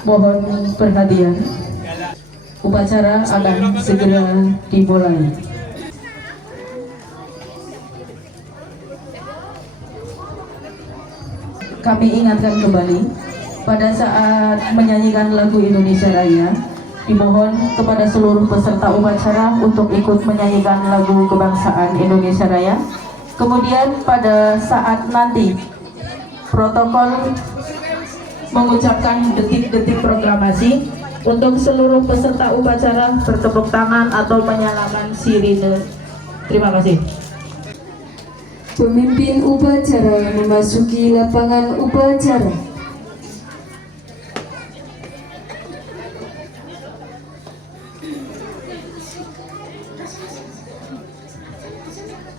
Mohon perhatian, upacara akan segera dimulai. Kami ingatkan kembali, pada saat menyanyikan lagu Indonesia Raya, dimohon kepada seluruh peserta upacara untuk ikut menyanyikan lagu kebangsaan Indonesia Raya. Kemudian pada saat nanti protokol mengucapkan detik-detik proklamasi, untuk seluruh peserta upacara bertepuk tangan atau menyalakan sirine. Terima kasih. Pemimpin upacara memasuki lapangan upacara.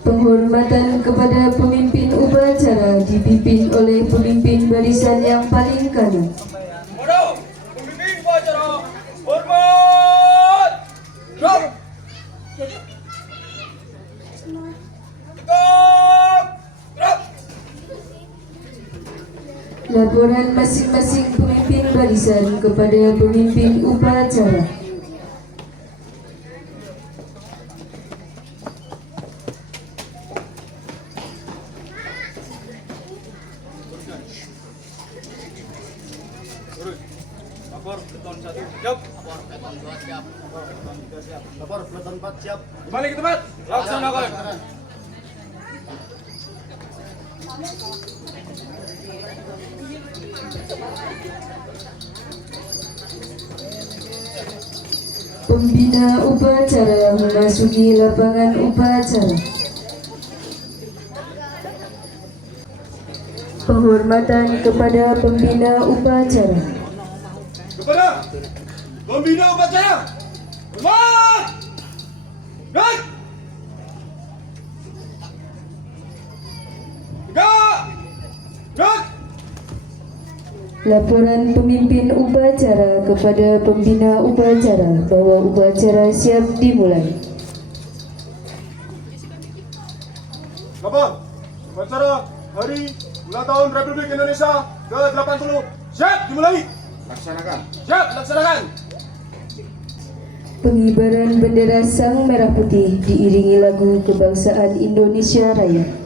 Penghormatan kepada pemimpin upacara dipimpin oleh pemimpin barisan yang paling kanan. Pemimpin upacara, hormat! Drop! Tegak! Drop! Laporan masing-masing pemimpin barisan kepada pemimpin upacara. Lapor peleton 1 siap. Lapor peleton 2 siap. Lapor peleton 4 siap. Kembali ke tempat. Laksanakan. Pembina upacara memasuki lapangan upacara. Penghormatan kepada pembina upacara. Kepada pembina upacara, hormat! Naik! Tegak! Naik! Laporan pemimpin upacara kepada pembina upacara bahwa upacara siap dimulai. Lapor, upacara Hari Ulang Tahun Republik Indonesia ke-80 siap dimulai. Laksanakan. Siap, laksanakan. Pengibaran bendera Sang Merah Putih diiringi lagu kebangsaan Indonesia Raya.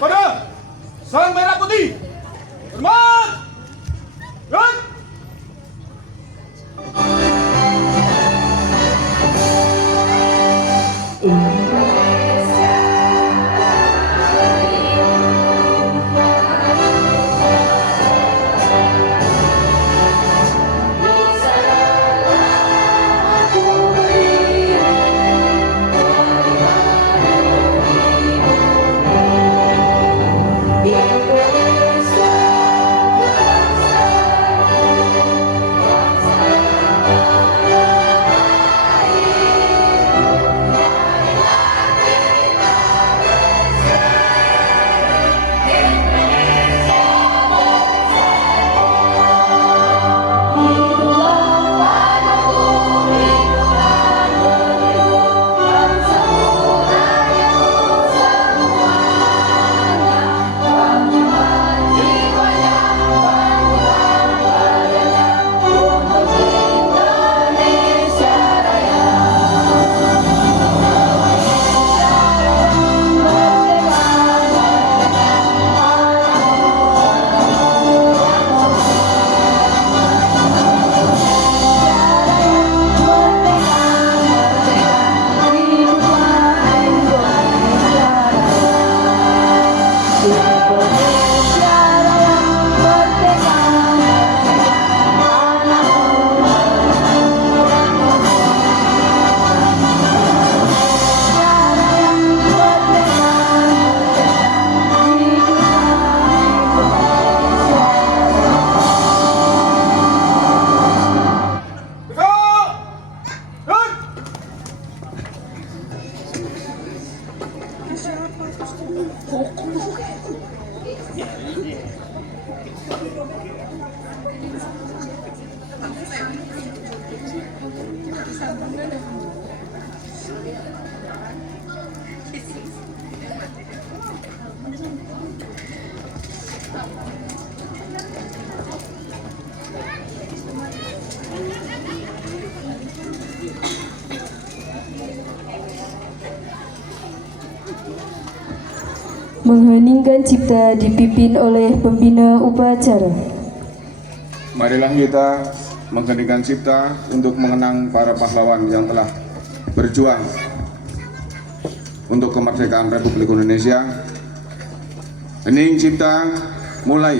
Pada Sang Merah Putih, hormat! Naik! Mengheningkan cipta dipimpin oleh pembina upacara. Marilah kita mengheningkan cipta untuk mengenang para pahlawan yang telah berjuang untuk kemerdekaan Republik Indonesia. Hening cipta, mulai.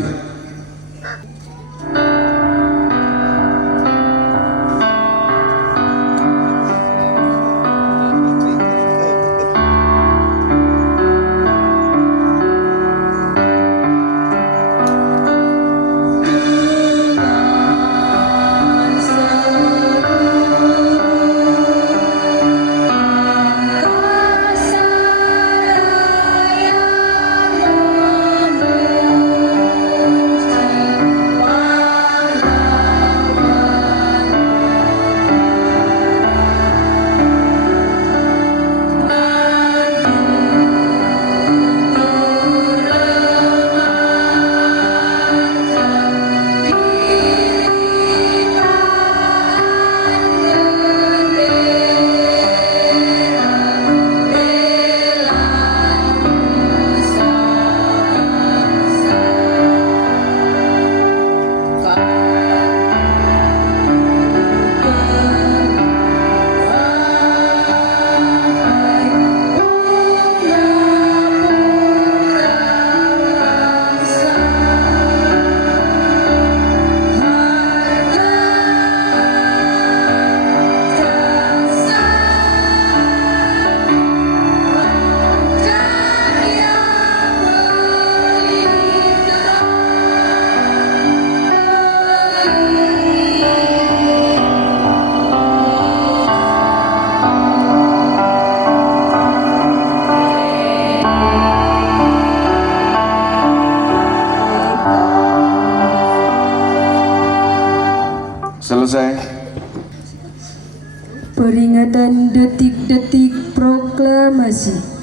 Selesai. Peringatan detik-detik proklamasi.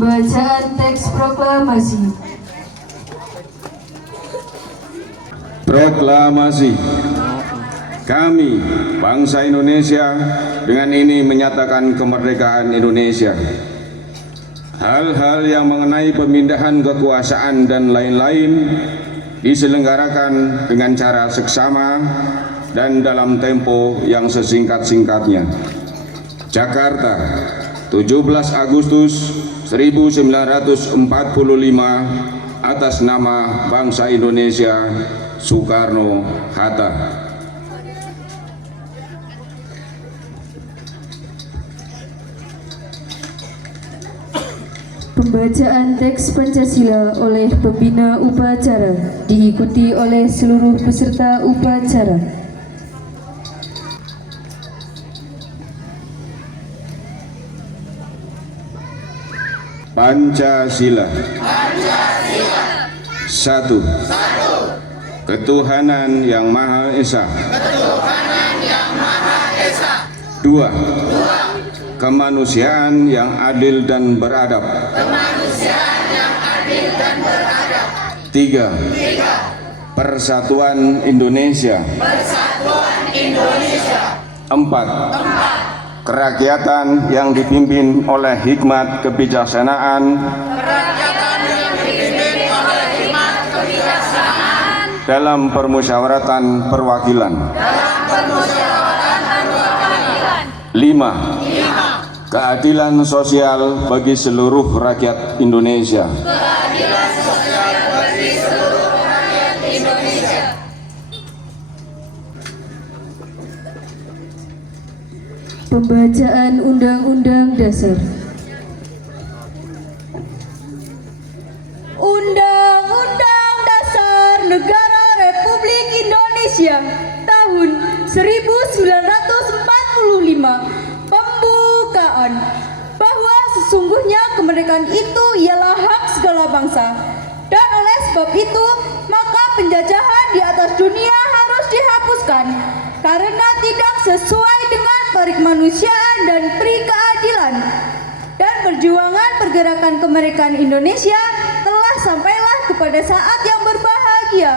Pembacaan teks proklamasi. Proklamasi. Kami, bangsa Indonesia, dengan ini menyatakan kemerdekaan Indonesia. Hal-hal yang mengenai pemindahan kekuasaan dan lain-lain diselenggarakan dengan cara seksama dan dalam tempo yang sesingkat-singkatnya. Jakarta, 17 Agustus 1945, atas nama bangsa Indonesia, Soekarno-Hatta. Pembacaan teks Pancasila oleh pembina upacara diikuti oleh seluruh peserta upacara. Pancasila. Satu. Ketuhanan yang Maha Esa. Dua. kemanusiaan yang adil dan beradab. 3. Persatuan Indonesia. 4. Kerakyatan yang dipimpin oleh hikmat kebijaksanaan dalam permusyawaratan perwakilan. 5. Keadilan sosial bagi seluruh rakyat Indonesia. Pembacaan Undang-Undang Dasar. Undang-Undang Dasar Negara Republik Indonesia tahun 1945 pembukaan bahwa sesungguhnya kemerdekaan itu ialah hak segala bangsa, dan oleh sebab itu maka penjajahan di atas dunia harus dihapuskan karena tidak sesuai dengan perikemanusiaan dan perikeadilan. Dan perjuangan pergerakan kemerdekaan Indonesia telah sampailah kepada saat yang berbahagia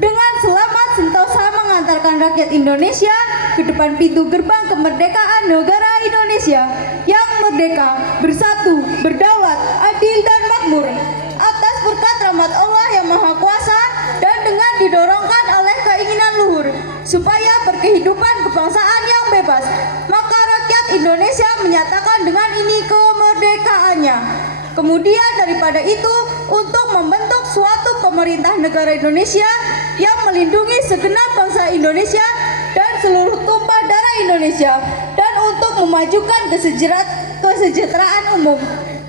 dengan selamat sentosa mengantarkan rakyat Indonesia ke depan pintu gerbang kemerdekaan negara Indonesia yang merdeka, bersatu, berdaulat, adil dan makmur atas berkat rahmat Allah yang Maha Kuasa, dan dengan didorongkan oleh keinginan luhur supaya berkehidupan kebangsaan yang bebas, maka rakyat Indonesia menyatakan dengan ini kemerdekaannya. Kemudian daripada itu, untuk membentuk suatu pemerintah negara Indonesia yang melindungi segenap bangsa Indonesia dan seluruh tumpah darah Indonesia, dan untuk memajukan kesejahteraan umum,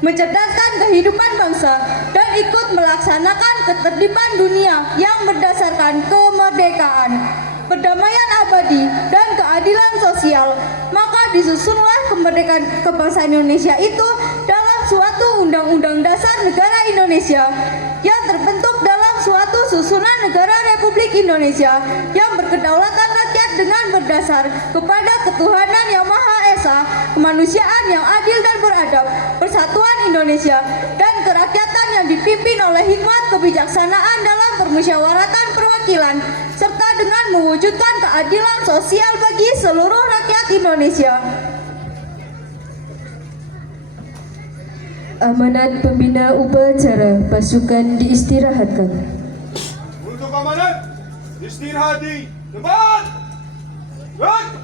mencerdaskan kehidupan bangsa, dan ikut melaksanakan ketertiban dunia yang berdasarkan kemerdekaan, perdamaian abadi, dan keadilan sosial, maka disusunlah kemerdekaan kebangsaan Indonesia itu dalam suatu Undang-Undang Dasar Negara Indonesia yang terbentuk dalam suatu susunan negara Republik Indonesia yang berkedaulatan rakyat dengan berdasar kepada ketuhanan yang Maha Esa, kemanusiaan yang adil dan beradab, persatuan Indonesia, dan kerakyatan yang dipimpin oleh hikmat kebijaksanaan dalam permusyawaratan perwakilan, serta dengan mewujudkan keadilan sosial bagi seluruh rakyat Indonesia. Amanat Pembina Upacara Pasukan diistirahatkan. Untuk amanat, istirahat di tempat. Baik.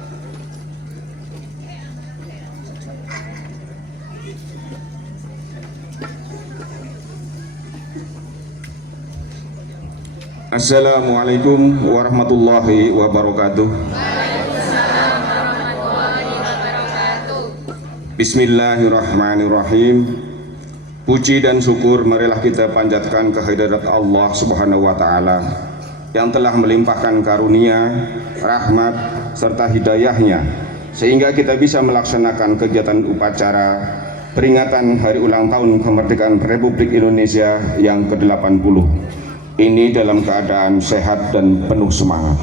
Assalamualaikum warahmatullahi wabarakatuh. Bismillahirrahmanirrahim. Puji dan syukur marilah kita panjatkan kehadirat Allah Subhanahu wa taala yang telah melimpahkan karunia, rahmat serta hidayahnya sehingga kita bisa melaksanakan kegiatan upacara peringatan hari ulang tahun kemerdekaan Republik Indonesia yang ke-80 ini dalam keadaan sehat dan penuh semangat.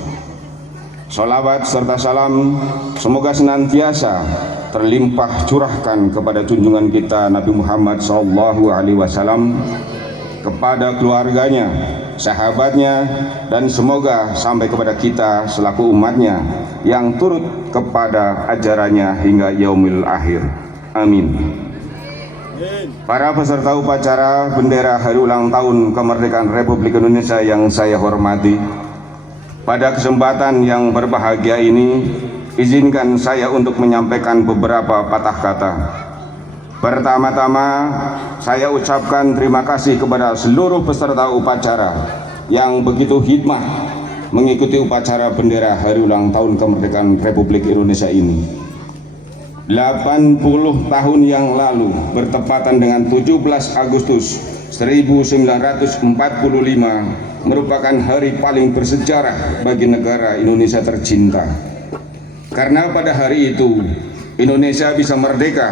Sholawat serta salam semoga senantiasa terlimpah curahkan kepada junjungan kita Nabi Muhammad SAW, kepada keluarganya, sahabatnya, dan semoga sampai kepada kita selaku umatnya yang turut kepada ajarannya hingga yaumil akhir. Amin. Para peserta upacara bendera hari ulang tahun kemerdekaan Republik Indonesia yang saya hormati, pada kesempatan yang berbahagia ini, izinkan saya untuk menyampaikan beberapa patah kata. Pertama-tama, saya ucapkan terima kasih kepada seluruh peserta upacara yang begitu hikmat mengikuti upacara bendera hari ulang tahun kemerdekaan Republik Indonesia ini. 80 tahun yang lalu, bertepatan dengan 17 Agustus 1945, merupakan hari paling bersejarah bagi negara Indonesia tercinta. Karena pada hari itu Indonesia bisa merdeka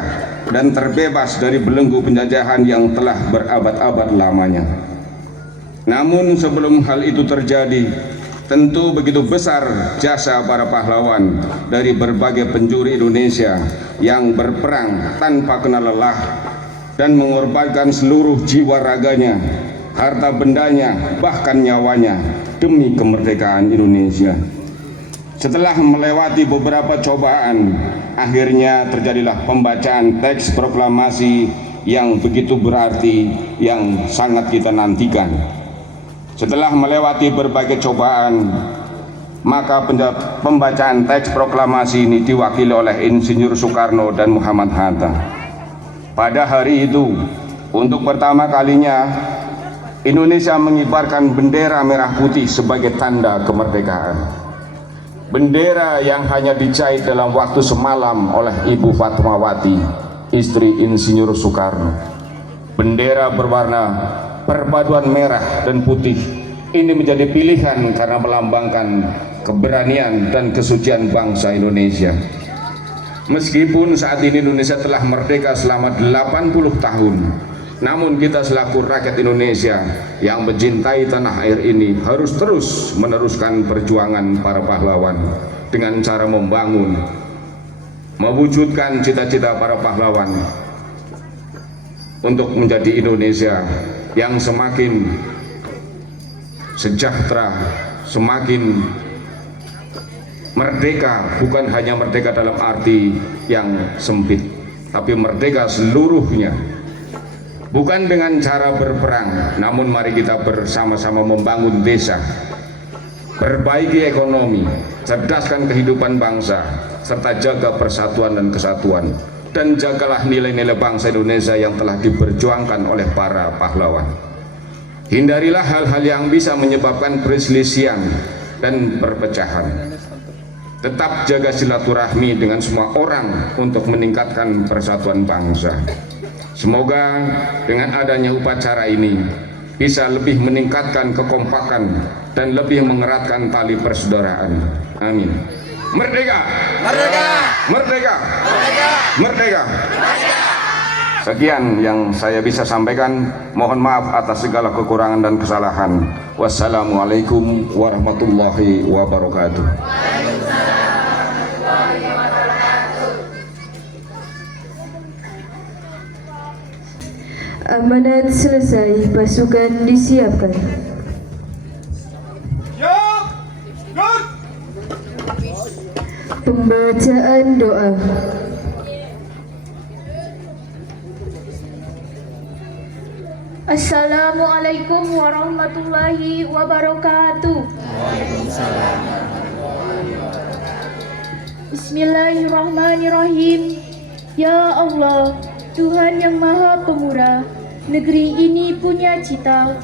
dan terbebas dari belenggu penjajahan yang telah berabad-abad lamanya. Namun sebelum hal itu terjadi, Tentu begitu besar jasa para pahlawan dari berbagai penjuru Indonesia yang berperang tanpa kenal lelah dan mengorbankan seluruh jiwa raganya, harta bendanya, bahkan nyawanya demi kemerdekaan Indonesia. Setelah melewati beberapa cobaan, akhirnya terjadilah pembacaan teks proklamasi yang begitu berarti, yang sangat kita nantikan. Setelah melewati berbagai cobaan, maka pembacaan teks proklamasi ini diwakili oleh Insinyur Soekarno dan Muhammad Hatta. Pada hari itu, untuk pertama kalinya Indonesia mengibarkan bendera merah putih sebagai tanda kemerdekaan. Bendera yang hanya dijahit dalam waktu semalam oleh Ibu Fatmawati, istri Insinyur Soekarno. Bendera berwarna perpaduan merah dan putih ini menjadi pilihan karena melambangkan keberanian dan kesucian bangsa Indonesia. Meskipun saat ini Indonesia telah merdeka selama 80 tahun, namun kita selaku rakyat Indonesia yang mencintai tanah air ini harus terus meneruskan perjuangan para pahlawan dengan cara membangun, mewujudkan cita-cita para pahlawan untuk menjadi Indonesia yang semakin sejahtera, semakin merdeka, bukan hanya merdeka dalam arti yang sempit, tapi merdeka seluruhnya. Bukan dengan cara berperang, namun mari kita bersama-sama membangun desa, perbaiki ekonomi, cerdaskan kehidupan bangsa, serta jaga persatuan dan kesatuan. Dan jagalah nilai-nilai bangsa Indonesia yang telah diperjuangkan oleh para pahlawan. Hindarilah hal-hal yang bisa menyebabkan perselisihan dan perpecahan. Tetap jaga silaturahmi dengan semua orang untuk meningkatkan persatuan bangsa. Semoga dengan adanya upacara ini bisa lebih meningkatkan kekompakan dan lebih mengeratkan tali persaudaraan. Amin. Merdeka! Merdeka! Merdeka! Merdeka! Merdeka! Sekian yang saya bisa sampaikan. Mohon maaf atas segala kekurangan dan kesalahan. Wassalamualaikum warahmatullahi wabarakatuh. Amanat selesai, pasukan disiapkan. Pembacaan doa. Assalamualaikum warahmatullahi wabarakatuh. Bismillahirrahmanirrahim. Ya Allah, Tuhan yang Maha Pemurah, negeri ini punya cita,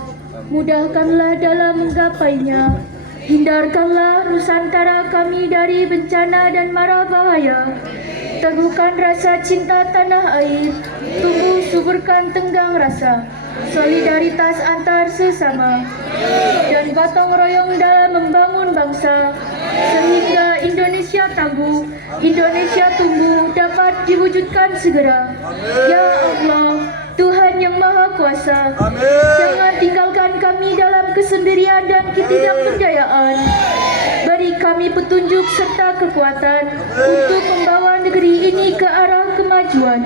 mudahkanlah dalam menggapainya. Hindarkanlah Nusantara kami dari bencana dan mara bahaya. Teguhkan rasa cinta tanah air, tumbuh suburkan tenggang rasa, solidaritas antar sesama, dan gotong royong dalam membangun bangsa, sehingga Indonesia tangguh, Indonesia tumbuh dapat diwujudkan segera. Ya Allah, Tuhan yang Maha Kuasa, jangan tinggalkan kami dalam kesendirian dan ketidakberdayaan. Beri kami petunjuk serta kekuatan untuk membawa negeri ini ke arah kemajuan.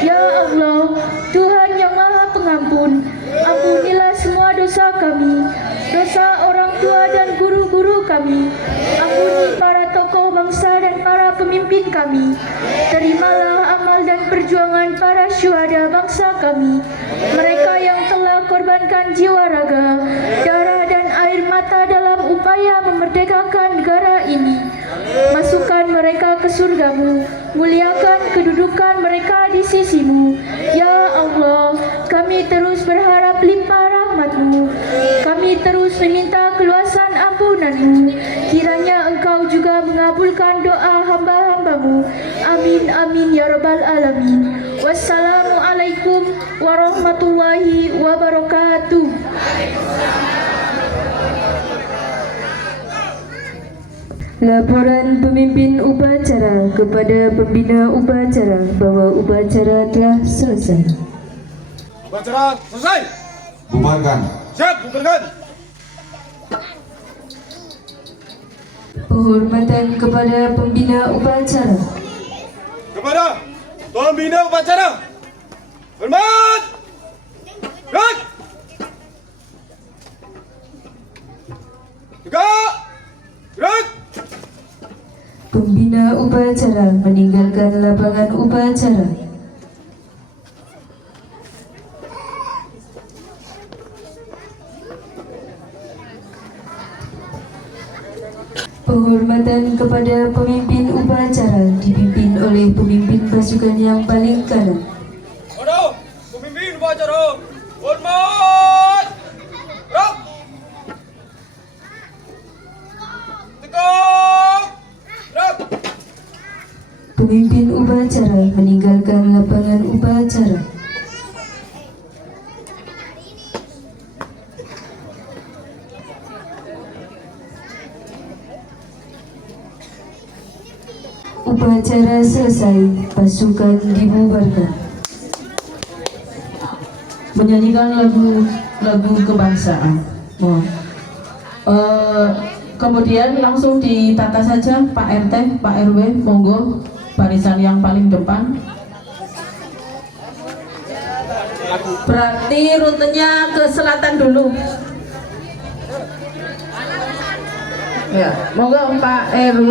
Ya Allah, Tuhan yang Maha Pengampun, ampunilah semua dosa kami, dosa orang tua dan guru-guru kami. Ampuni para tokoh bangsa dan para pemimpin kami. Terimalah amal dan perjuangan para syuhada bangsa kami, mereka yang telah korbankan jiwa raga, darah dan air mata dalam upaya memerdekakan negara ini. Masukkan mereka ke surgamu, muliakan kedudukan mereka di sisimu. Ya Allah, kami terus berharap limpah rahmatmu, kami terus meminta keluasan ampunanmu. Kiranya engkau juga mengabulkan doa hamba-hambamu. Amin amin ya rabbal alamin. Wassalamualaikum warahmatullahi wabarakatuh. Laporan pemimpin upacara kepada pembina upacara bahwa upacara telah selesai. Upacara selesai. Bubarkan. Siap, bubarkan. Penghormatan kepada pembina upacara. Kepada pembina upacara. Hormat. Gerak. Tegak. Gerak. Pembina upacara meninggalkan lapangan upacara. Penghormatan kepada pemimpin upacara dipimpin oleh pemimpin pasukan yang paling kanan. Waduh, pemimpin upacara. Hormat. Gerak. Tegak. Gerak. Pemimpin upacara meninggalkan lapangan upacara. Upacara selesai, pasukan dibubarkan. Menyanyikan lagu kebangsaan. Kemudian langsung ditata saja Pak RT, Pak RW, monggo barisan yang paling depan. Berarti rutenya ke selatan dulu. Ya, monggo Pak RW.